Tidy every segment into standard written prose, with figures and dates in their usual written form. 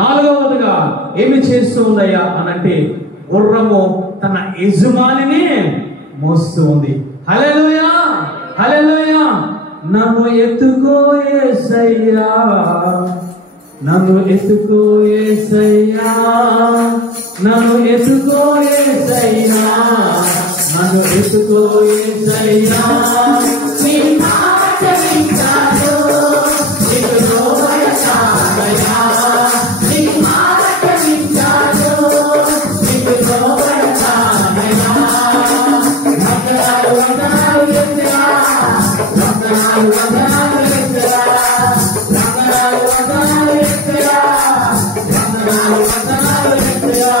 నాలుగవదిగా ఏమి చేస్తూ ఉందయ్యా అనంటే గుర్రము తన యజమానిని మోస్తూ ఉంది. హల్లెలూయా, హల్లెలూయా. నన్ను ఎత్తుకో యేసయ్యా, నన్ను ఎత్తుకో యేసయ్యా, నన్ను ఎత్తుకో యేసయ్యా, నన్ను ఎత్తుకో యేసయ్యా. నీ మాట వింటాను, నీకు లోబడతానయ్యా. నీ మాట వింటాను, నీకు లోబడతానయ్యా. వందనాలు వందనాలు యేసయ్యా, వందనాలు వందనాలు యేసయ్యా, వందనాలు వందనాలు యేసయ్యా, వందనాలు వందనాలు యేసయ్యా.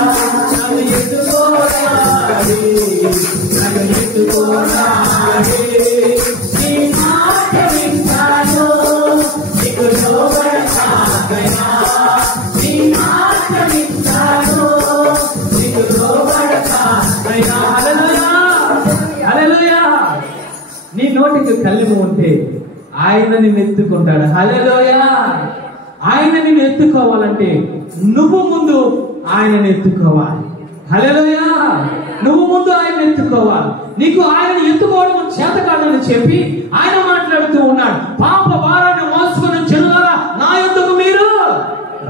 నన్ను ఎత్తుకోరాడి, నన్ను ఎత్తుకోరాడి. నీ మాట వింటాను, నీకు లోబడతానయ్యా. నీ మాట వింటాను, నీకు లోబడతానయ్యా. హల్లెలూయా, హల్లెలూయా. నీ నోటికి కళ్ళెము ఉంటే ఆయన నిన్ను ఎత్తుకుంటాడు. హల్లెలూయా. ఆయన నిన్ను ఎత్తుకోవాలంటే నువ్వు ముందు ఆయనను ఎత్తుకోవాలి. హల్లెలూయా. నువ్వు ముందు ఆయన ఎత్తుకోవాలి. నీకు ఆయన ఎత్తుకోవడం చేత కాదని చెప్పి ఆయన మాట్లాడుతూ ఉన్నాడు. పాప భారాన్ని మోసుకొని చెల్లారా నా యొద్దకు మీరు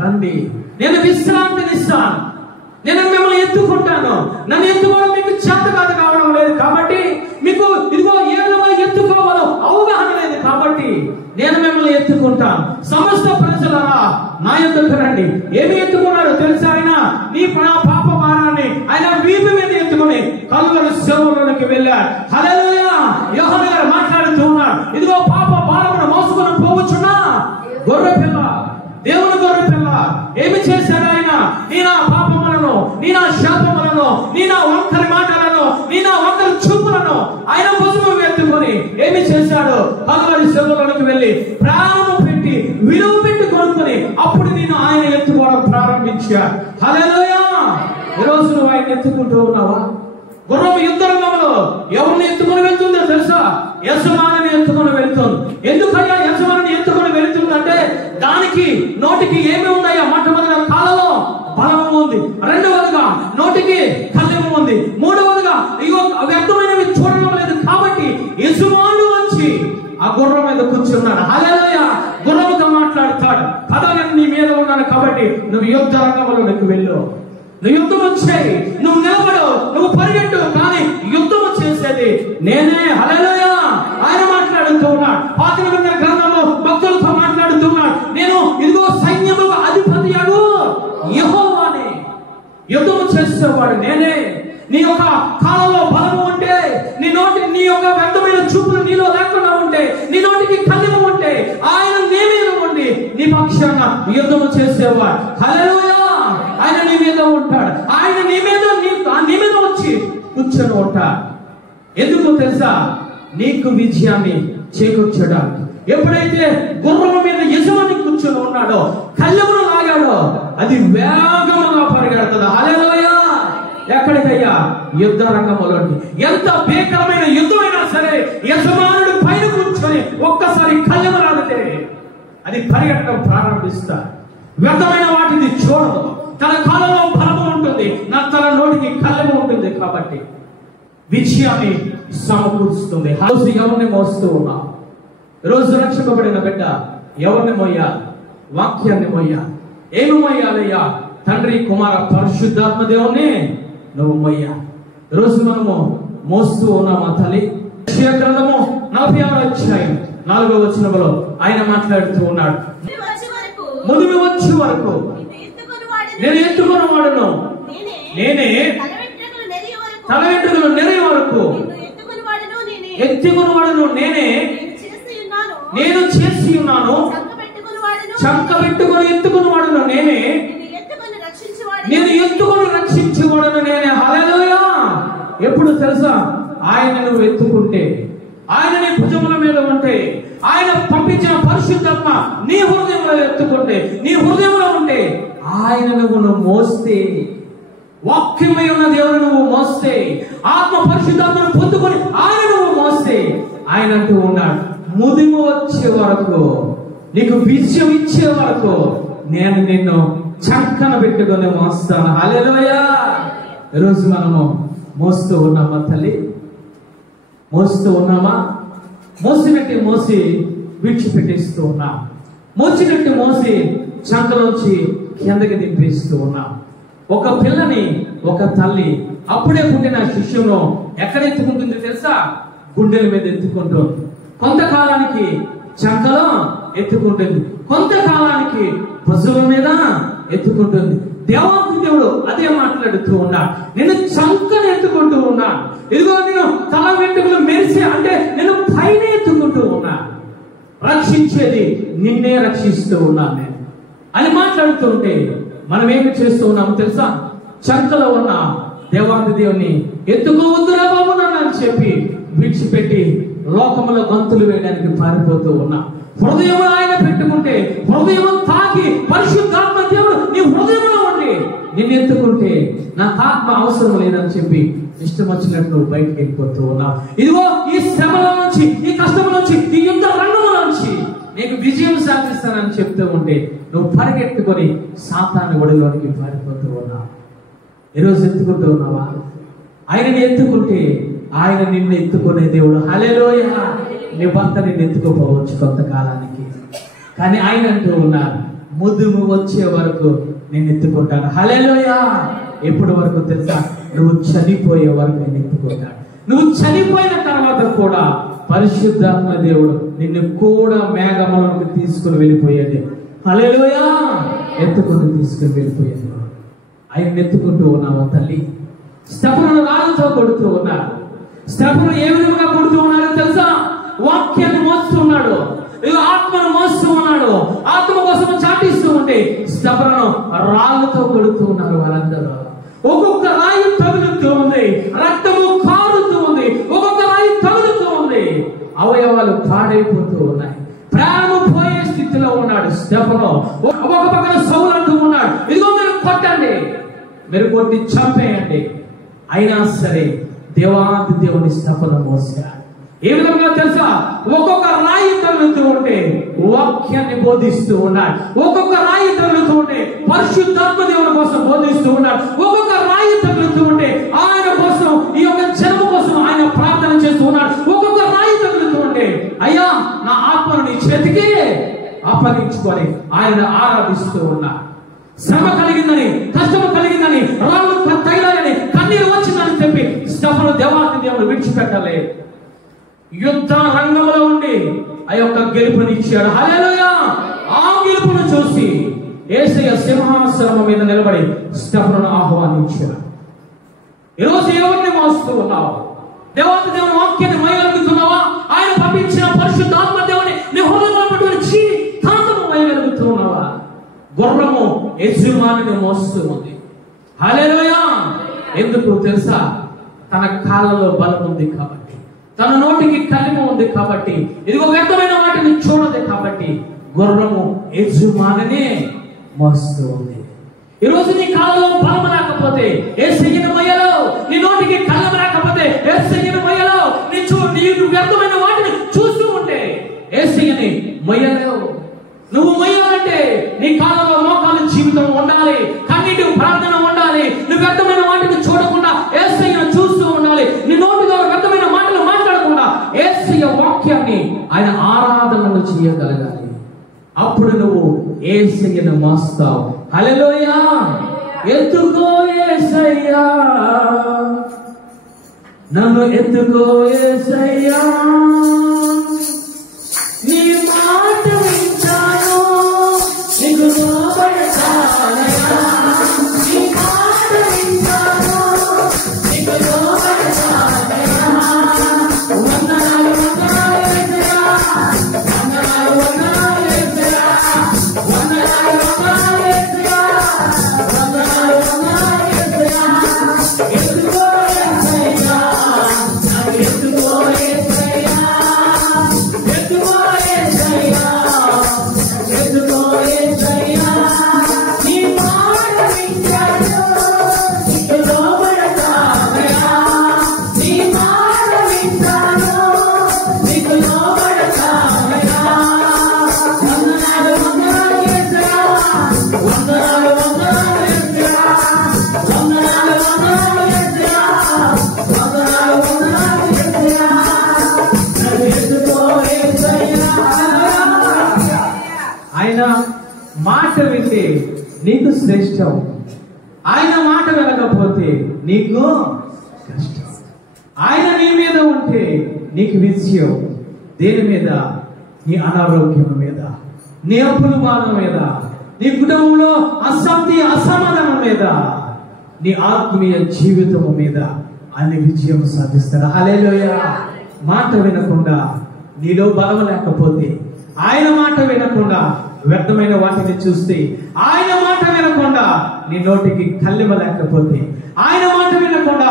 రండి, నేను విశ్రాంతినిస్తాను, నేను మిమ్మల్ని ఎత్తుకుంటాను. నన్ను ఎత్తుకోవడం మీకు చేత కాదు కావడం లేదు కాబట్టి, మీకు ఇదిగో ఏ విధంగా ఎత్తుకోవాలో అవగాహన లేదు కాబట్టి నేను మిమ్మల్ని ఎత్తుకుంటాను. సమస్త ప్రజలారా నా యొద్దకు రండి. ఏమి ఎత్తుకున్నాడు తెలుసా? ఆయన నీ పాప భారాన్ని ఆయన వీపు మీద ఎత్తుకుని కల్వరి శిలువలోనికి వెళ్ళాడు. హల్లెలూయా. యోహాను గారు మాట్లాడుతూ ఉన్నాడు. ఇదిగో పాప భారమును మోసుకొని పోవచ్చున్నా గొర్రె పిల్ల, దేవుని గొర్రె పిల్ల ఏమి చేశాడు ఆయన? నీ నా పాపములను, నీ నా శాపములను, నీ నా వంకరి మాటలను, నీ నా వంకరి చూపులను ఆయన భుజము ఎత్తుకొని ఏమి చేశాడు? కల్వరి శిలువలోనికి వెళ్ళి ప్రాణము పెట్టి విలువ పెట్టి కొనుక్కొని అప్పుడు నేను ఆయన ఎత్తుకోవడం ప్రారంభించాడు. హల్లెలూయా. ఈరోజు నువ్వు ఆయన ఎత్తుకుంటూ ఉన్నావా? గుర్రము యుద్ధ రంగంలో ఎవరిని ఎత్తుకొని వెళ్తుందో తెలుసా? యజమానిని ఎత్తుకొని వెళ్తుంది. ఎందుకయ్యా యజమానిని ఎత్తుకొని వెళ్తుందంటే దానికి నోటికి ఏమి ఉన్నాయా? మొట్టమొదటిగా కాళ్ళలో బలము ఉంది, రెండవదిగా నోటికి కళ్ళెము ఉంది, మూడవదిగా ఇగో వ్యక్తమైనవి చూడడం లేదు కాబట్టి యజమానుడు వచ్చి ఆ గుర్రం మీద కూర్చున్నాడు. హల్లెలూయా. గుర్రముతో మాట్లాడతాడు. కదా నేను నీ మీద ఉన్నాను కాబట్టి నువ్వు యుద్ధ రంగంలోకి వెళ్ళు, నువ్వు యుద్ధం వచ్చాయి, నువ్వు నిలబడు, నువ్వు పరిగెట్టు, కానీ యుద్ధం చేసేది నేనే. హల్లెలూయా. ఆయన మాట్లాడుతూ ఉన్నాడు. పాత నిబంధన గ్రంథంలో భక్తులతో మాట్లాడుతూ ఉన్నాడు. నేను ఇదిగో సైన్యములకు అధిపతియగు యెహోవానే, యుద్ధం చేసేవాడు నేనే. నీ యొక్క కాలంలో బలము ఉంటే, నీ యొక్క వ్యక్తమైన చూపులు నీలో లేకుండా ఉంటే, నీ నోటికి కళ్ళెము ఉంటే ఆయన నీ మీద ఉండి నీ పక్షాన యుద్ధము చేసేవాడు. హల్లెలూయా. ఆయన నీ మీద ఉంటాడు. ఆయన నీ మీద వచ్చి కూర్చొని ఉంటాడు. ఎందుకు తెలుసా? నీకు విజయాన్ని చేకూర్చడానికి. ఎప్పుడైతే గుర్రం మీద యజమాని కూర్చొని ఉన్నాడో, కళ్ళెమును లాగాడో అది వేగముగా పరిగెడుతుంది. హల్లెలూయా. ఎక్కడికయ్యా? యుద్ధ రంగంలోకి. ఎంత భీకరమైన యుద్ధమైనా సరే యజమానుడు పైన కూర్చొని ఒక్కసారి కళ్ళెము లాగితే అది పరిగెట్టడం ప్రారంభిస్తా. వ్యర్థమైన వాటిని చూడదు. తన కాలంలో బలము ఉంటుంది, తన నోటికి కళ్ళెము ఉంటుంది కాబట్టి విజయాన్ని సమకూరుస్తుంది. రోజు ఎవరిని మోస్తూ ఉన్నా? రోజు రక్షింపబడిన బిడ్డ ఎవరిని మోయాలి? వాక్యాన్ని మోయాలి. ఏమి మోయాలయ్యా? తండ్రి, కుమార, పరిశుద్ధాత్మ దేవుని నువ్వు మోయాలి. రోజు మనము మోస్తూ ఉన్నామా తల్లి? యెషయా గ్రంథము 46వ అధ్యాయం 4వ వచనంలో ఆయన మాట్లాడుతూ ఉన్నాడు. ముదిమి వచ్చే వరకు నేను ఎత్తుకున్న వాడును, నేనే తల వెంట్రుకలు నెరే వరకు ఎత్తుకున్న వాడును నేనే, నేను చేసి ఉన్నాను. చంక పెట్టుకుని ఎత్తుకున్న వాడును నేనే, నేను ఎత్తుకుని రక్షించేవాడును నేనే. హల్లెలూయా. ఎప్పుడు తెలుసా? ఆయన నువ్వు ఎత్తుకుంటే, ఆయన నీ భుజముల మీద ఉంటే, ఆయన పంపించిన పరిశుద్ధాత్మ నీ హృదయంలో ఎత్తుకుంటే, నీ హృదయంలో ఉంటే, ఆయన నువ్వు మోస్తే, వాక్యమై ఉన్న దేవుడు నువ్వు మోస్తే, ఆత్మ పరిశుద్ధాత్మను పొందుకొని ఆయన నువ్వు మోస్తే, ఆయన అంటూ ఉన్నాడు, ముదిమి వచ్చే వరకు, నీకు విజయం ఇచ్చే వరకు నేను నిన్ను చక్కన పెట్టుకొని మోస్తాను. హల్లెలూయా. ఈరోజు మనము మోస్తూ ఉన్నామా తల్లి? మోస్తూ ఉన్నామా? మోసినట్టు మోసి విడిచిపెట్టేస్తూ ఉన్నాం. మోసినట్టు మోసి చంకలోంచి కిందకి దింపేస్తూ ఉన్నాం. ఒక పిల్లని ఒక తల్లి అప్పుడే పుట్టిన శిశువును ఎక్కడ ఎత్తుకుంటుంది తెలుసా? గుండెల మీద ఎత్తుకుంటుంది. కొంతకాలానికి చంకలో ఎత్తుకుంటుంది, కొంతకాలానికి భుజం మీద ఎత్తుకుంటుంది. దేవాది దేవుడు అదే మాట్లాడుతూ ఉన్నాడు. నేను చంకను ఎత్తుకుంటూ ఉన్నాను, ఇదిగో నేను తల వెంట్రుకలు మెరిసి అంటే నేను పైన ఎత్తుకుంటూ ఉన్నాను. రక్షించేది నిన్నే రక్షిస్తూ ఉన్నాను నేను అని మాట్లాడుతూ ఉంటే మనం ఏమి చేస్తూ ఉన్నాము తెలుసా? చంకలో ఉన్న దేవాది దేవుని ఎత్తుకోవద్దురా బాబు నన్ను అని చెప్పి విడిచిపెట్టి లోకంలో గంతులు వేయడానికి పారిపోతూ ఉన్నా. హృదయం ఆయన పెట్టుకుంటే, హృదయం తాకి పరిశుద్ధాత్మ దేవుడు నీ హృదయంలో ఉండి నిన్ను ఎత్తుకుంటే నాకు ఆత్మ అవసరం లేదని చెప్పి ఇష్టం వచ్చినట్టు బయటకు వెళ్ళిపోతూ ఉన్నావు. ఇదిగో ఈ శ్రమల నుంచి, ఈ కష్టం నుంచి, ఈ యుద్ధ రంగం నుంచి నీకు విజయం సాధిస్తానని చెప్తూ ఉంటే నువ్వు పరిగెత్తుకొని సాతాను ఒడిలోనికి పారిపోతూ ఉన్నావు. ఈరోజు ఎత్తుకుంటూ ఉన్నావా? ఆయనని ఎత్తుకుంటే ఆయన నిన్ను ఎత్తుకునే దేవుడు. హల్లెలూయా. నీ భర్త నిన్ను ఎత్తుకోపోవచ్చు కొంతకాలానికి, కానీ ఆయన అంటూ ఉన్నారు, ముదుము వచ్చే వరకు నేను ఎత్తుకుంటాను. హల్లెలూయా. ఎప్పటి వరకు తెలుసా? నువ్వు చనిపోయే వరకు నేను ఎత్తుకుంటాను. నువ్వు చనిపోయిన తర్వాత కూడా పరిశుద్ధాత్మ దేవుడు నిన్ను కూడా మేఘములకు తీసుకుని వెళ్ళిపోయేది. హల్లెలూయా. ఎత్తుకుని తీసుకుని వెళ్ళిపోయేది. ఆయన ఎత్తుకుంటూ ఉన్నావా తల్లి? స్తెఫనును రాళ్ళతో కొడుతూ ఉన్నారు. స్తెఫను ఏ విధంగా కొడుతూ ఉన్నారో తెలుసా? వాక్యాన్ని మోస్తూ ఉన్నాడు, ఆత్మను మోస్తూ ఉన్నాడు, ఆత్మ కోసం చాటిస్తూ ఉంటే స్తెఫనును రాళ్ళతో కొడుతూ ఉన్నారు. వాళ్ళందరూ ఒక్కొక్క రాయి తగులుతూ ఉంది, రక్తము కారుతూ ఉంది, ఒక్కొక్క రాయి తగులుతూ ఉంది, అవయవాలు పాడైపోతూ ఉన్నాయి, ప్రాణము పోయే స్థితిలో ఉన్నాడు స్తెఫను. ఒక పక్కన సౌలు అంటూ ఉన్నాడు, ఇదిగో మీరు కొట్టండి, మీరు కొట్టి చంపేయండి. అయినా సరే దేవాది దేవుని స్తెఫను మోసాడు. ఏ విధంగా తెలుసా? ఒక్కొక్క రాయి తగులుతూ ఉంటే వాక్యాన్ని బోధిస్తూ ఉన్నాడు, ఒక్కొక్క రాయి తగులుతూ ఉంటే పరిశుద్ధాత్మ దేవుని కోసం బోధిస్తూ ఉన్నాడు, ఒక్కొక్క రాయి తగులుతూ ఉంటే ఆయన కోసం, ఈ యొక్క జన్మ కోసం ఆయన ప్రార్థన చేస్తూ ఉన్నాడు. ఒక్కొక్క రాయి తగులుతూ ఉంటే అయ్యా నా ఆత్మను నీ చేతికి అప్పగించుకొని ఆయన ఆరాధిస్తూ ఉన్నాడు. శ్రమ కలిగిందని, కష్టము కలిగిందని, రాళ్ళు తగిలాయని, కన్నీరు వచ్చిందని చెప్పి స్తెఫను దేవాది దేవుడు విడిచిపెట్టలే. యుద్ధ రంగంలో ఉండి ఆ యొక్క గెలుపునిచ్చాడు. హల్లెలూయా. ఆ గెలుపును చూసి యేసయ్య సింహాసనం మీద నిలబడి స్తెఫనును ఆహ్వానించాడు. ఈరోజు ఎవరిని మోస్తూ ఉన్నావు? దేవాది దేవుని వాక్యాన్ని మోయగలుగుతున్నావా? ఆయన పంపించిన పరిశుద్ధాత్మ దేవుని నీ హృదయంలో పట్టుకుని జీవితాంతము మోయగలుగుతూ ఉన్నావా? గుర్రము యజమానిని మోస్తూ ఉంది. హల్లెలూయా. ఎందుకు తెలుసా? తన కాళ్ళలో బలం ఉంది కాబట్టి, తన నోటికి కలిమ ఉంది కాబట్టి, ఇదిగో వ్యర్థమైన వాటిని చూడదు కాబట్టి గుర్రము యజమానిని మోస్తూ ఉంది. ఈరోజు నీ కాళ్ళలో బలం రాకపోతే యేసయ్యను మొయ్యలేవు, నీ నోటికి కళ్ళం రాకపోతే యేసయ్యను మొయ్యలేవు, నీవు వ్యర్థమైన వాటిని చూస్తూ ఉంటే యేసయ్యని మొయ్యలేవు. నువ్వు మొయ్యాలంటే నీ కాళ్ళలో మోకాలు జీవితం ఉండాలి, కన్నీటి ప్రార్థన ఉండాలి, నువ్వు వ్యర్థమైన వాటిని చూడకుండా యేసయ్యను చూస్తూ ఉండాలి, నీ నోటి ద్వారా వ్యర్థమైన మాటలు మాట్లాడకుండా యేసయ్య వాక్యాన్ని ఆయన ఆరాధనలు చేయగలగాలి. అప్పుడు నువ్వు యేసయ్యను మోస్తావు. హల్లెలూయా. ఎత్తుకో యేసయ్యా, నన్ను ఎత్తుకో యేసయ్యా, నీ మాట వింటాను, నీకు లోబడతానయ్యా, నీ మాట వింటాను, నీకు లోబడతానయ్యా. వందనాలు వందనాలు యేసయ్యా, వందనాలు వందనాలు యేసయ్యా, వందనాలు వందనాలు యేసయ్యా, వందనాలు వందనాలు యేసయ్యా. ఎత్తుకో యేసయ్యా, నన్ను ఎత్తుకో యేసయ్యా, నీకు శ్రేష్టం. ఆయన మాట వినకపోతే నీకు కష్టం. ఆయన నీ మీద ఉంటే నీకు విజయం. దేని మీద? నీ అనారోగ్యం మీద, నీ అప్పుల బాధ మీద, నీ కుటుంబంలో అశాంతి అసమాధానం మీద, నీ ఆత్మీయ జీవితం మీద ఆయన విజయం సాధిస్తారు. హల్లెలూయా. మాట వినకుండా, నీలో బలం లేకపోతే, ఆయన మాట వినకుండా వ్యర్థమైన వాటిని చూస్తే, ఆయన మాట వినకుండా నీ నోటికి కళ్ళెమ లేకపోతే, ఆయన మాట వినకుండా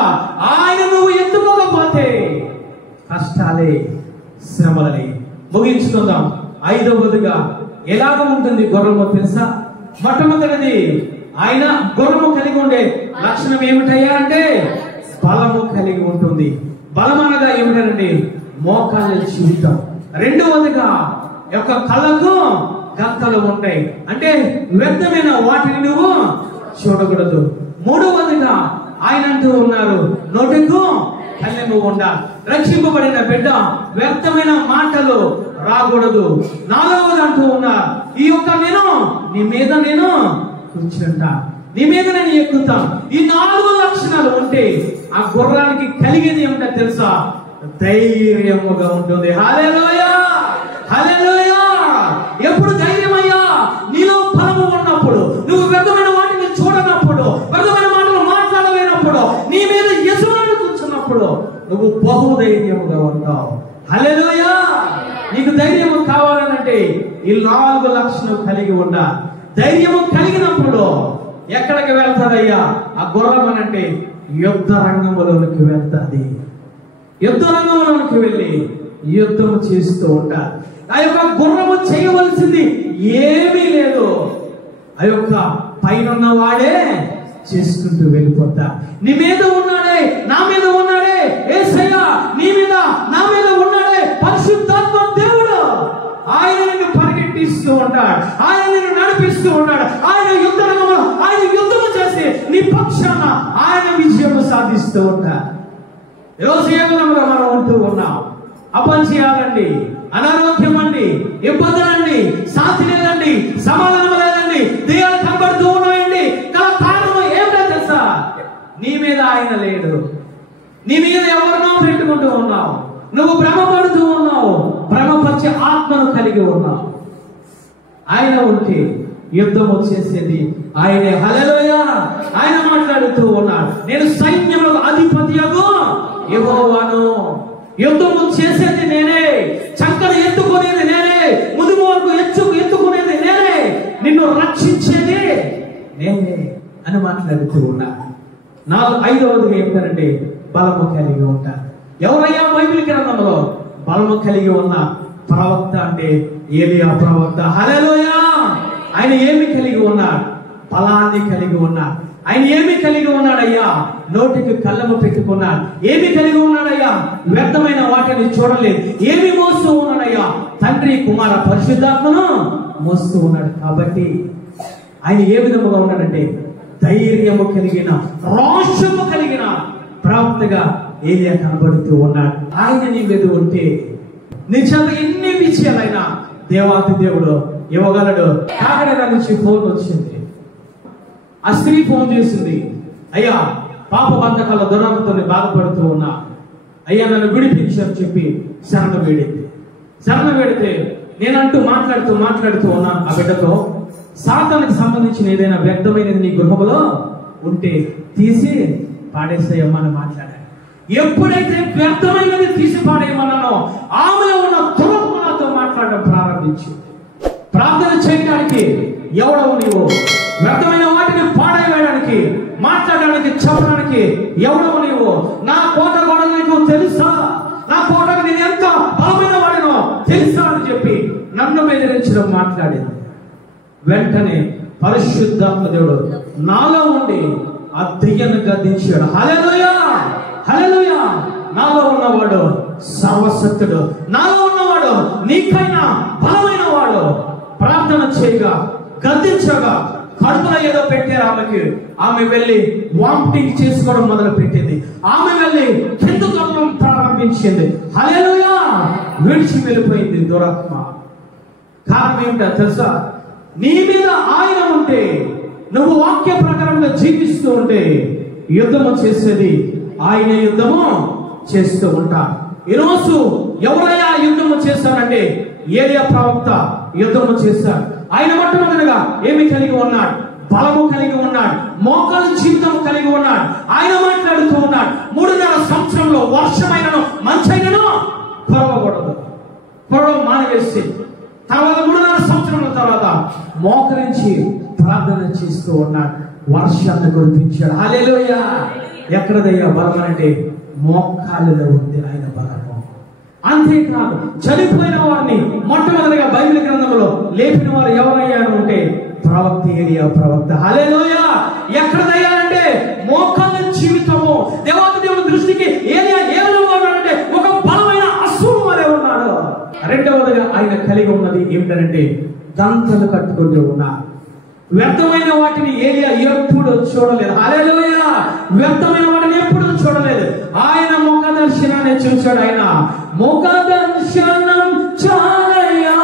ఆయన నువ్వు ఎత్తుకోకపోతే కష్టాలే, శ్రమలే. ముగించుకుందాం. ఐదవదిగా ఎలాగ ఉంటుంది గుర్రము తెలుసా? మొట్టమొదటిది, ఆయన గుర్రము కలిగి ఉండే లక్షణం ఏమిటయ్యా అంటే బలము కలిగి ఉంటుంది. బలం అనగా ఏమిటంటే మోకాళ్ళ జీవితం. రెండవదిగా యొక్క కళ్ళకు గంతలు ఉంటాయి, అంటే వ్యర్థమైన వాటిని నువ్వు చూడకూడదు. మూడవదిగా ఆయన అంటూ ఉన్నారు, నోటికు కళ్ళెము ఉండాలి. రక్షింపబడిన బిడ్డ వ్యర్థమైన మాటలు రాకూడదు. నాలుగవది అంటూ ఉన్నారు, ఈ యొక్క నేను నీ మీద నేను కూర్చుంటా, నీ మీద నేను ఎక్కుతా. ఈ 4 లక్షణాలు ఉంటే ఆ గుర్రానికి కలిగేది ఏమిటో తెలుసా? ధైర్యముగా ఉంటుంది. హల్లెలూయా, హల్లెలూయా. ఎప్పుడు ధైర్యమయ్యా? నీలో బలము ఉన్నప్పుడు, నువ్వు వ్యర్థమైన వాటిని చూడనప్పుడు, వ్యర్థమైన మాటలు మాట్లాడలేనప్పుడు, నీ మీద యజమాని కూర్చున్నప్పుడు నువ్వు బహుధైర్యముగా ఉంటావు. హల్లెలూయా. నీకు ధైర్యము కావాలనంటే ఈ 4 లక్షణం కలిగి ఉండాలి. ధైర్యము కలిగినప్పుడు ఎక్కడికి వెళ్తాదయ్యా ఆ గుర్రం అనంటే? యుద్ధ రంగంలోనికి వెళ్తాది. యుద్ధ రంగంలోనికి వెళ్ళి యుద్ధము చేస్తూ ఉంటారు. ఆ యొక్క గుర్రము చేయవలసింది ఏమీ లేదు, ఆ యొక్క పైన వాడే చేసుకుంటూ వెళ్ళిపోతా. నీ మీద ఉన్నాడే, నా మీద ఉన్నాడే యేసయ్య, నీ మీద నా మీద ఉన్నాడే పరిశుద్ధాత్మ దేవుడు. ఆయన నిన్ను పరిగెట్టిస్తూ ఉంటాడు, ఆయన నిన్ను నడిపిస్తూ ఉంటాడు. ఆయన యుద్ధంలో ఆయన యుద్ధము చేసి నీ పక్షాన ఆయన విజయం సాధిస్తూ ఉంటాడు. ఈరోజు ఏ విధంగా మనం ఉంటూ ఉన్నాం? అపజయాలండి, అనారోగ్యం అండి, ఇబ్బందులండి, శాంతి లేదండి, సమాధానం లేదండి, దెయ్యాలు కనబడుతూ ఉన్నాయండి. కారణం ఏమిటో తెలుసా? నీ మీద ఆయన లేడు. నీ మీద ఎవరినో పెట్టుకుంటూ ఉన్నావు. నువ్వు భ్రమపడుతూ ఉన్నావు, భ్రమపరిచే ఆత్మను కలిగి ఉన్నావు. ఆయన ఉంటే యుద్ధము చేసేది ఆయనే. హల్లెలూయా. ఆయన మాట్లాడుతూ ఉన్నాడు, నేను సైన్యములకు అధిపతియగు యెహోవాను, యుద్ధము చేసేది నేనే, చక్కని ఎత్తుకునేది నేనే, ముదుగు వరకు ఎత్తుకునేది నేనే, నిన్ను రక్షించేది నేనే అని మాట్లాడుతూ ఉన్నాడు. 5వదిగా ఏమిటంటే బలము కలిగి ఉంటారు. ఎవరయ్యా బైబిల్ గ్రంథంలో బలము కలిగి ఉన్న ప్రవక్త అంటే ఏలియా ప్రవక్త. హల్లెలూయా. ఆయన ఏమి కలిగి ఉన్నాడు? బలాన్ని కలిగి ఉన్నాడు. ఆయన ఏమి కలిగి ఉన్నాడయ్యా? నోటికి కళ్ళము పెట్టుకున్నాడు. ఏమి కలిగి ఉన్నాడయ్యా? వ్యర్థమైన వాటిని చూడలేదు. ఏమి మోస్తూ ఉన్నాడయ్యా? తండ్రి కుమార పరిశుద్ధాత్మను మోస్తూ ఉన్నాడు. కాబట్టి ఆయన ఏ విధముగా ఉన్నాడంటే ధైర్యము కలిగిన, రోషము కలిగిన ప్రవక్తగా ఏలియా కనబడుతూ ఉన్నాడు. ఆయన నీ మీద ఉంటే నీ చేత ఎన్ని విషయాలైనా దేవాతి దేవుడు ఇవ్వగలడు. కాకినాడ నుంచి ఫోన్ వచ్చింది. ఆ స్త్రీ ఫోన్ చేసింది, అయ్యా పాప బంధకాల దురాలతో బాధపడుతూ ఉన్నా, అయ్యా నన్ను విడిపించారు చెప్పి శరణ వేడింది. శరణ వేడితే నేనంటూ మాట్లాడుతూ ఉన్నాను ఆ బిడ్డతో, సాతానికి సంబంధించిన ఏదైనా వ్యర్థమైనది నీ గృహంలో ఉంటే తీసి పాడేసేయమ్మని మాట్లాడాను. ఎప్పుడైతే వ్యర్థమైనది తీసి పాడేయమన్నానో ఆమెలో ఉన్న దురగుణాలతో మాట్లాడడం ప్రారంభించింది. ప్రార్థన చేయడానికి ఎవడవు నీవు? వ్యర్థమైన వాటిని పాడేయడానికి, మాట్లాడడానికి, చెప్పడానికి ఎవడవు నీవు? నా కోట కూడా నీకు తెలుసా? నా కోటకు నేను ఎంత బలమైన వాడినో తెలుసా అని చెప్పి నన్ను బెదిరించడం మాట్లాడింది. వెంటనే పరిశుద్ధాత్మ దేవుడు నాలో ఉండి ఆ దెయ్యాన్ని గద్దించాడు. హల్లెలూయా, హల్లెలూయా. నాలో ఉన్నవాడు సర్వశక్తుడు, నాలో ఉన్నవాడు నీకైనా బలమైన వాడు. ప్రార్థన చేయగా, గద్దించగా, కడుపులో ఏదో పెట్టారు ఆమెకి. ఆమె వెళ్ళి వామిటింగ్ చేసుకోవడం మొదలు పెట్టింది. ఆమె వెళ్ళి కింద కట్టడం ప్రారంభించింది. హల్లెలూయా. విడిచి వెళ్ళిపోయింది దురాత్మ. కారణం ఏమిటో తెలుసా? నీ మీద ఆయన ఉంటే నువ్వు వాక్య ప్రకారంగా జీవిస్తూ ఉంటే యుద్ధము చేసేది ఆయన యుద్ధము చేస్తూ ఉంటారు. ఈరోజు ఎవరైనా యుద్ధము చేస్తారంటే ఏలియా ప్రవక్త యుద్ధము చేశారు. ఆయన మొట్టమొదటిగా ఏమి కలిగి ఉన్నాడు? బలము కలిగి ఉన్నాడు, మోకాలు జీవితం కలిగి ఉన్నాడు. ఆయన మాట్లాడుతూ ఉన్నాడు, 3.5 సంవత్సరంలో వర్షమైనను మంచైనను కురవకూడదు, కురవ మానివేసి తర్వాత 3.5 సంవత్సరాల తర్వాత మోకరించి ప్రార్థన చేస్తూ ఉన్నాడు. వర్షాన్ని కురిపించాడు. హల్లెలూయా. ఎక్కడదయ్యా బలం అంటే మోకాళ్ళలో ఉంది ఆయన బలము. అంతేకాదు చనిపోయిన వారిని మొట్టమొదటిగా బైబిల్ గ్రంథంలో లేపిన వారు ఎవరయ్యా అంటే ప్రవక్త ఏలియా ప్రవక్త. హల్లెలూయా. ఎక్కడదయ్యా అంటే మోకాళ్ళ జీవితము. దేవుని దృష్టికి ఏలియా ఏ విధంగా ఉన్నాడంటే ఒక బలమైన అశ్వము వలె ఉన్నాడు. రెండవదిగా ఆయన కలిగి ఉన్నది ఏమిటంటే దంతలు కట్టుకుంటూ ఉన్నారు. వ్యర్థమైన వాటిని ఏలియా ఎప్పుడు చూడలేదు. హల్లెలూయా. వ్యర్థమైన వాటిని ఎప్పుడు చూడలేదు. ఆయన ముఖ దర్శనాన్ని చూశాడు. ఆయన ముఖ దర్శనం చాలయ్యా,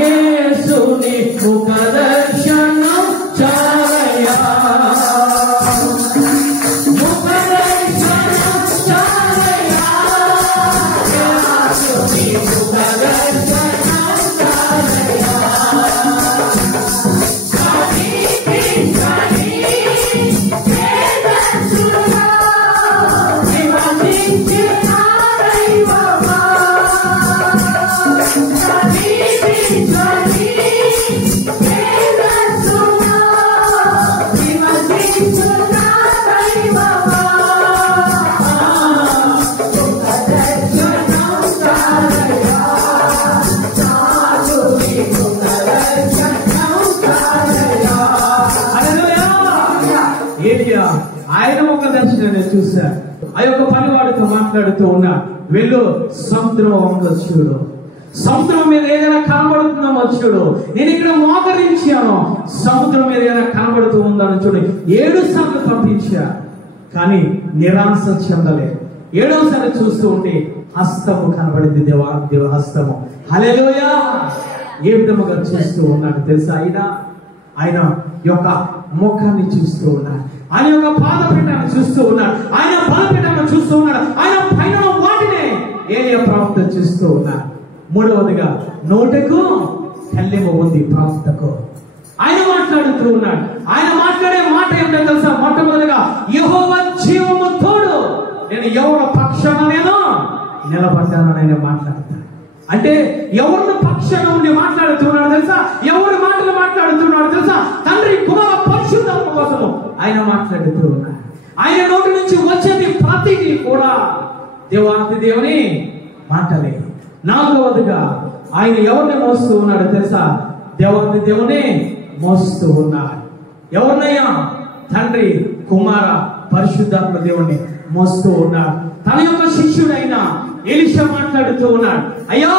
యేసుని ముఖ దర్శనం చాలయ్యా, ముఖ దర్శనం చాలయ్యా, యేసుని ముఖ దర్శనం చాలయ్యా. ఆయన ఒక దర్శనాన్ని చూశారు. ఆ యొక్క పనివాడితో మాట్లాడుతూ ఉన్నా, వెళ్ళు సముద్రం చూడు, సముద్రం మీద ఏదైనా కనబడుతుందో చూడు, నేను ఇక్కడ మోకరించాను, సముద్రం మీద ఏదైనా కనబడుతూ ఉందని చూడు. 7 సార్లు పంపించా, కానీ నిరాశ చెందలేదు. 7వసారి చూస్తూ ఉంటే హస్తము కనబడింది, దేవ హస్తము. హల్లెలూయా. ఏ విధముగా చూస్తూ ఉన్నాడు తెలుసా? ఆయన యొక్క ముఖాన్ని చూస్తూ ఉన్నాడు, ఆయన యొక్క పాదపీఠాన్ని చూస్తూ ఉన్నాడు, ఆయన బలపీఠాన్ని చూస్తూ ఉన్నాడు, ఆయన పైన వాటినే ఏలియా ప్రవక్త చూస్తూ ఉన్నాడు. మూడవదిగా నోటకు కళ్ళెము ఉంది ప్రవక్తకు. ఆయన మాట్లాడుతూ ఉన్నాడు. ఆయన మాట్లాడే మాట ఏంటో తెలుసా? మొట్టమొదటిగా యెహోవా జీవము తోడు, నేను ఎవరి పక్షాన నేను నిలబడ్డానని ఆయన మాట్లాడతాడు. అంటే ఎవరిని పక్షాన ఉండి మాట్లాడుతున్నాడు తెలుసా? ఎవరి మాటలు మాట్లాడుతున్నాడు తెలుసా? తండ్రి కుమార పరిశుద్ధాత్మ కోసము ఆయన మాట్లాడుతూ ఉన్నాడు. ఆయన నోటి నుంచి వచ్చేది ప్రతిదీ కూడా దేవాది దేవుని మాటలే. 4వదిగా ఆయన ఎవరిని మోస్తూ ఉన్నాడు తెలుసా? దేవాది దేవుని మోస్తూ ఉన్నాడు. ఎవరినయ్యా? తండ్రి కుమార పరిశుద్ధాత్మ దేవుని మోస్తూ ఉన్నాడు. తన యొక్క శిష్యుడైన ఎలీషా మాట్లాడుతూ ఉన్నాడు, అయ్యా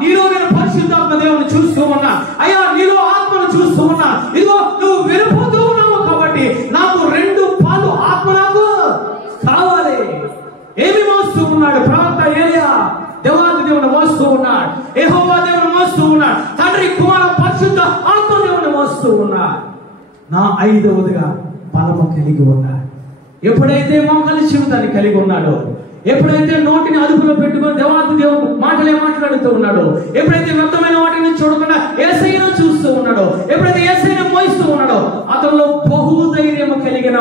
నీలో నేను పరిశుద్ధాత్మ దేవుని చూస్తూ ఉన్నా, అయ్యా నీలో ఆత్మను చూస్తూ ఉన్నా, ఇదిగో నువ్వు వెళ్ళిపోతూ ఉన్నావు కాబట్టి నాకు 2 పాలు ఆత్మ నాకు కావాలి. ఏమి మోస్తూ ఉన్నాడు ప్రవక్త ఏలియా? దేవాది దేవుని మోస్తూ ఉన్నాడు, యెహోవా దేవుని మోస్తూ ఉన్నాడు, తండ్రి కుమార పరిశుద్ధ ఆత్మ దేవుని మోస్తూ ఉన్నాడు. నా 5వదిగా బలము కలిగి ఉన్నాడు. ఎప్పుడైతే మోకాలి జీవితాన్ని కలిగి ఉన్నాడో, ఎప్పుడైతే నోటిని అదుపులో పెట్టుకొని దేవాది దేవుడు మాటలే మాట్లాడుతూ ఉన్నాడో, ఎప్పుడైతే వ్యర్థమైన వాటిని చూడకుండా యేసయ్యను చూస్తూ ఉన్నాడో, ఎప్పుడైతే యేసయ్యను మోయిస్తూ ఉన్నాడో, అతనిలో బహుధైర్యం కలిగిన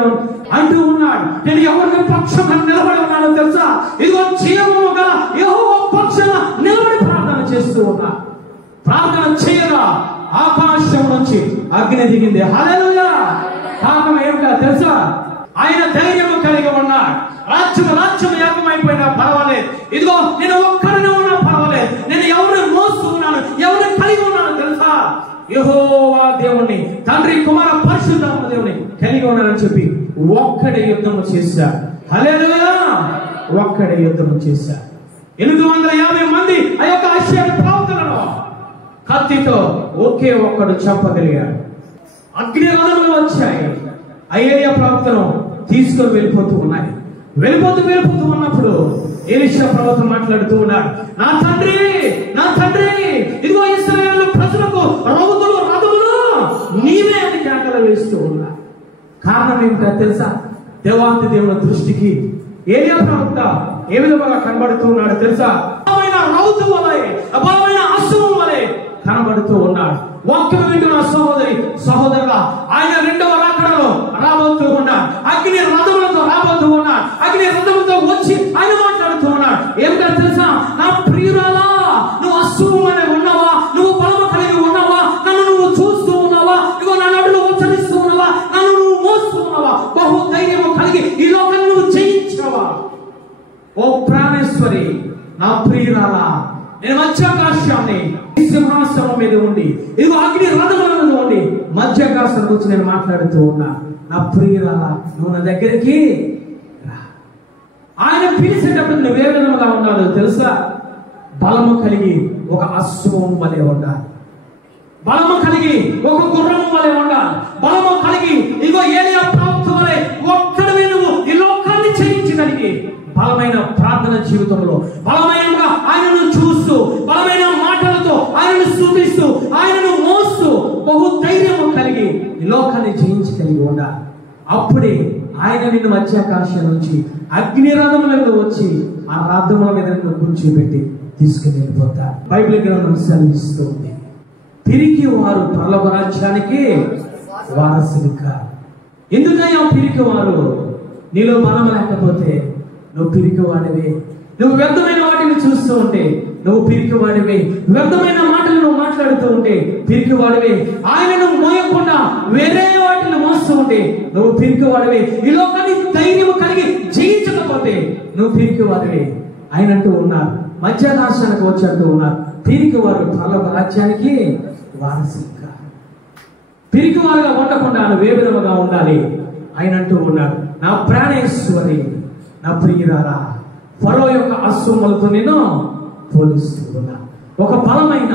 అంటూ ఉన్నాడు, నేను ఎవరికి పక్షంగా నిలబడి ఉన్నానో తెలుసా? ఇదిగో జీవము గల యెహోవా పక్షంగా నిలబడి ప్రార్థన చేస్తూ ఉన్నా. ప్రార్థన చేయగా ఆకాశం నుంచి అగ్ని దిగింది. హల్లెలూయా. కారణం ఏమిటో తెలుసా? ఆయన ధైర్యం కలిగి ఉన్నాడు. రాజ్యం ఏకమైపోయినా పర్వాలేదు, ఇదిగో నేను ఒక్కడినే ఉన్నా పర్వాలేదు, నేను ఎవరిని మోస్తూ ఉన్నాను, ఎవరిని కలిగి ఉన్నాను తెలుసా? యెహోవా దేవుణ్ణి, తండ్రి కుమార పరిశుద్ధాత్మ దేవుని కలిగి ఉన్నానని చెప్పి ఒక్కడే యుద్ధము చేశాడు. హల్లెలూయా. ఒక్కడే యుద్ధము చేశాడు. 850 మంది ఆ యొక్క ఐశ్వర్య ప్రవక్తలను కత్తితో ఒకే ఒక్కడు చంపగలిగాడు. అగ్ని రథములు వచ్చాయి, ఏలియా ప్రవక్తను తీసుకొని వెళ్ళిపోతూ ఉన్నాయి. వెళ్ళిపోతూ ఉన్నప్పుడు ఎలీషా ప్రవక్త మాట్లాడుతూ ఉన్నాడు, నా తండ్రి ఇదిగో ఇశ్రాయేలు ప్రజలకు రథములు నీవే అని కేకలు కేకలు వేస్తూ ఉన్నారు. కారణం ఏమిటో తెలుసా? దేవాతి దేవుని దృష్టికి ఏలియా ప్రవక్త ఏ విధంగా కనబడుతూ ఉన్నాడు తెలుసా? బలమైన రౌతు వలె, బలమైన అశ్వం వలె కనబడుతూ ఉన్నాడు. వాక్యం వింటున్న సహోదరులా, ఆయన రెండవ రాకడలో రాబోతూ ఉన్నాడు. అగ్ని రథములతో రాబోతూ ఉన్నాడు. అగ్ని రథములతో వచ్చి ఆయన మాట్లాడుతూ ఉన్నాడు. ఏమిటో తెలుసా? నా ప్రియురాలా, నువ్వు అశ్వం వలె ఉన్నావా? నువ్వు బలము కలిగి ఉన్నావా? నన్ను నువ్వు చూస్తూ ఉన్నావా? ఇగో నా నడులు ఉచ్చరిస్తూ ఉన్నావా? నన్ను నువ్వు మోస్తూ ఉన్నావా? బహు ధైర్యము కలిగి ఈ లోకాన్ని నువ్వు జయించావా? ఓ ప్రాణేశ్వరి, నా ప్రియురాలా, నేను మధ్యాకాశాన్ని సింహాసనం మీద ఉండి, ఇదిగో అగ్ని రథముల మీద ఉండి మధ్యాకాశం గురించి నేను మాట్లాడుతూ ఉన్నా. నా ప్రియురాలా, నువ్వు నా దగ్గరికి రా. ఆయన పిలిచేటప్పుడు నువ్వే విధముగా ఉన్నాడో తెలుసా? బలము కలిగి ఒక అశ్వం వలె ఉండాలి. బలము కలిగి ఒక గుర్రము వలె ఉండాలి. బలము కలిగి ఇగో ఏలియా ప్రవక్త వలె ఒక్కడివే నువ్వు ఈ లోకాన్ని జయించగలిగి బలమైన ప్రార్థన జీవితంలో బలమైనగా ఆయనను చూస్తూ, బలమైన మాటలతో ఆయనను స్తుతిస్తూ, ఆయనను మోస్తూ బహు ధైర్యము కలిగి ఈ లోకాన్ని జయించగలిగి ఉండాలి. అప్పుడే ఆయన నిన్ను మధ్యాకాశం నుంచి అగ్ని రథముల మీద వచ్చి ఆ రథముల మీద నిన్ను కూర్చోబెట్టి తీసుకుని వెళ్ళిపోతారు. బైబిల్ గ్రంథం సెలవిస్తుంది, పిరికి వారు పరలోక రాజ్యానికి వారసులు కారు. ఎందుకయ్యా పిరికి వారు? నీలో బలం లేకపోతే నువ్వు పిరికివాడివే. నువ్వు వ్యర్థమైన వాటిని చూస్తూ ఉంటే నువ్వు పిరికివాడివే. వ్యర్థమైన మాటలు నువ్వు మాట్లాడుతూ ఉంటే పిరికివాడివే. ఆయనను మోయకుండా వేరే వాటిని మోస్తూ ఉంటే నువ్వు పిరికివాడివే. ఈ లోకాన్ని ధైర్యం కలిగి జయించకపోతే నువ్వు పిరికివాడివే. ఆయన అంటూ ఉన్నారు, మధ్యాకాశానికి వచ్చి అంటూ ఉన్నారు, పిరికివారు పరలోక రాజ్యానికి వారసులు కారు. పిరికివారుగా ఉండకుండా నువ్వే విధముగా ఉండాలి. ఆయన అంటూ ఉన్నాడు, నా ప్రాణేశ్వరి, నా ప్రియురాలా, ఫరో యొక్క అశ్వములతో నేను పోలుస్తూ ఉన్నా. ఒక బలమైన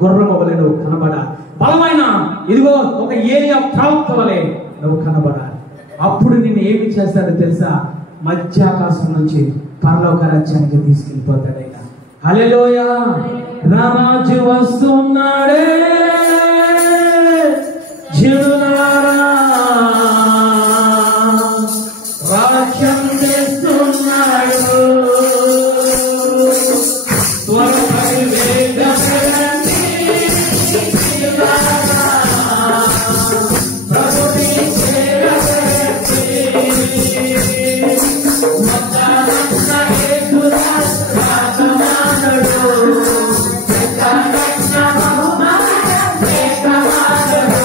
గుర్రము వలె నువ్వు కనబడాలి. బలమైన ఇదిగో ఒక ఏలియా ప్రవక్త వలె నువ్వు కనబడాలి. అప్పుడు నిన్ను ఏమి చేస్తాడో తెలుసా? మధ్యాకాశం నుంచి పరలోక రాజ్యానికి తీసుకెళ్ళిపోతాడైనా. హల్లెలూయా! రాజు వస్తున్నాడే, జనులారా రాజ్యం చేస్తున్నాడు. త్వరపడి వేగపడండి, ప్రభుని చేరపడండి. మధ్యాహ్న యేసు రాజమానడు, మధ్యాహ్న బహుమానం వేగమానడు.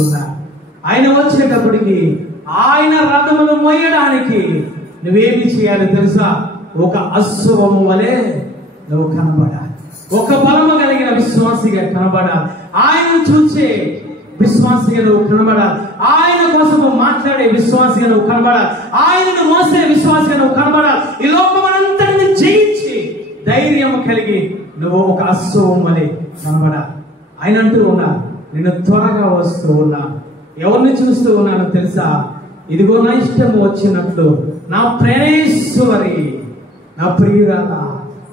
ఉన్నారు. ఆయన వచ్చేటప్పటికి ఆయన రథమును మోయడానికి నువ్వేమి చేయాలి తెలుసా? ఒక అశ్వము వలె నువ్వు కనబడాలి. ఒక బలము కలిగిన విశ్వాసిగా కనబడాలి. ఆయన చూసే విశ్వాసిగా నువ్వు కనబడాలి. ఆయన కోసము మాట్లాడే విశ్వాసిగా నువ్వు కనబడాలి. ఆయనను మోసే విశ్వాసిగా నువ్వు కనబడాలి. ఈ లోకమంతటిని జయించి ధైర్యం కలిగి నువ్వు ఒక అశ్వం వలె కనబడాలి. ఆయన అంటూ ఉన్నా, నేను త్వరగా వస్తూ ఉన్నా. ఎవరిని చూస్తూ ఉన్నానో తెలుసా? ఇదిగో నా ఇష్టం వచ్చినట్లు నా ప్రేరేశ్వరి, నా ప్రియురాల,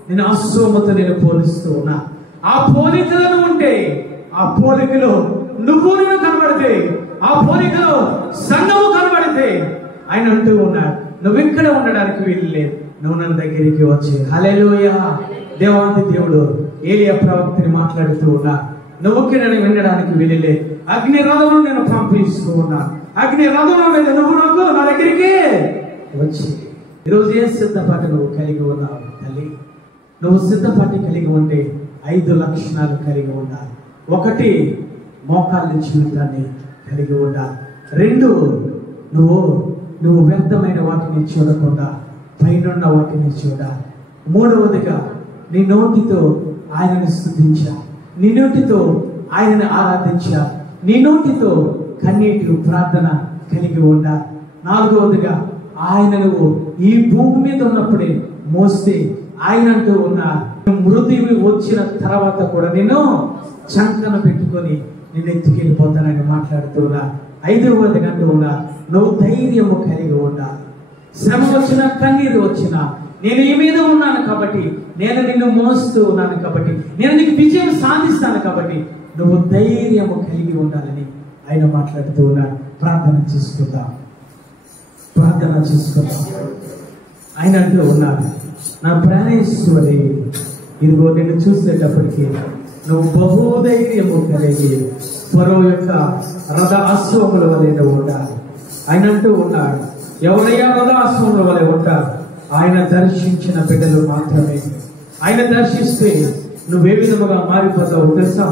నేను అశ్వముతో నేను పోలిస్తూ ఉన్నా. ఆ పోలికలను ఉంటే, ఆ పోలికలో నువ్వు నేను కనబడితే, ఆ పోలికలో సంఘము కనబడితే, ఆయన అంటూ ఉన్నాడు, నువ్వు ఇక్కడ ఉండడానికి వీలు లేదు, నువ్వు నన్ను దగ్గరికి వచ్చి. హల్లెలూయా. దేవాంతి దేవుడు ఏలియా ప్రవక్తని మాట్లాడుతూ ఉన్నా, నువ్వుకి నేను వినడానికి వీలులే, అగ్ని రథమును నేను పంపిస్తూ ఉన్నా, అగ్ని రథముల మీద నువ్వు నాకు నా దగ్గరికి వచ్చి. ఈరోజు ఏ సిద్ధపాటు నువ్వు కలిగి ఉన్నావు తల్లి? నువ్వు సిద్ధపాటు కలిగి ఉంటే 5 లక్షణాలు కలిగి ఉండాలి. 1, మోకాళ్ళ జీవితాన్ని కలిగి ఉండాలి. 2, నువ్వు వ్యర్థమైన వాటిని చూడకుండా పైనున్న వాటిని చూడాలి. 3వదిగా నీ నోటితో ఆయనను స్తుతించాలి. నీ నోటితో ఆయనను ఆరాధించాలి. నీ నోటితో కన్నీటి ప్రార్థన కలిగి ఉండాలి. 4వదిగా ఆయన నువ్వు ఈ భూమి మీద ఉన్నప్పుడే మోస్తే ఆయన అంటూ ఉన్న మృతివి వచ్చిన తర్వాత కూడా నేను చంకన పెట్టుకొని నేను ఎత్తుకెళ్ళిపోతానని మాట్లాడుతున్నా. 5వది అంటూ ఉన్నా, నువ్వు ధైర్యము కలిగి ఉండాలి. శ్రమ వచ్చినా కన్నీరు వచ్చినా నేను ఈ మీద ఉన్నాను కాబట్టి, నేను నిన్ను మోస్తూ ఉన్నాను కాబట్టి, నేను నీకు విజయం సాధిస్తాను కాబట్టి నువ్వు ధైర్యము కలిగి ఉండాలని ఆయన మాట్లాడుతూ ఉన్నాడు. ప్రార్థన చేసుకుందాం. ఆయన అంటూ ఉన్నాడు, నా ప్రాణేశ్వరి, ఇదిగో నిన్ను చూసేటప్పటికి నువ్వు బహుధైర్యము కలిగి ఫరో యొక్క రథ అశ్వముల వలె ఉండాలి. ఆయన అంటూ ఉన్నాడు, ఎవరయ్యా రథ అశ్వముల వలె ఉంటారు? ఆయన దర్శించిన బిడ్డలు మాత్రమే. ఆయన దర్శిస్తే నువ్వే విధముగా మారిపోతావు తెలుసా?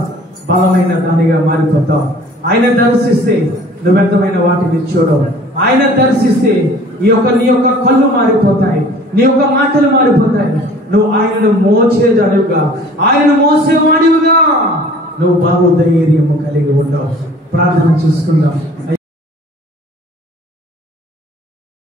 బలమైన దానిగా మారిపోతావు. ఆయన దర్శిస్తే నువ్వు వ్యర్థమైన వాటిని చూడవు. ఆయన దర్శిస్తే నీ యొక్క కళ్ళు మారిపోతాయి, నీ యొక్క మాటలు మారిపోతాయి. నువ్వు ఆయనను మోచేదానివిగా, ఆయన మోసేవాడివిగా నువ్వు బహుధైర్యము కలిగి ఉండవు. ప్రార్థన చేసుకుందాం.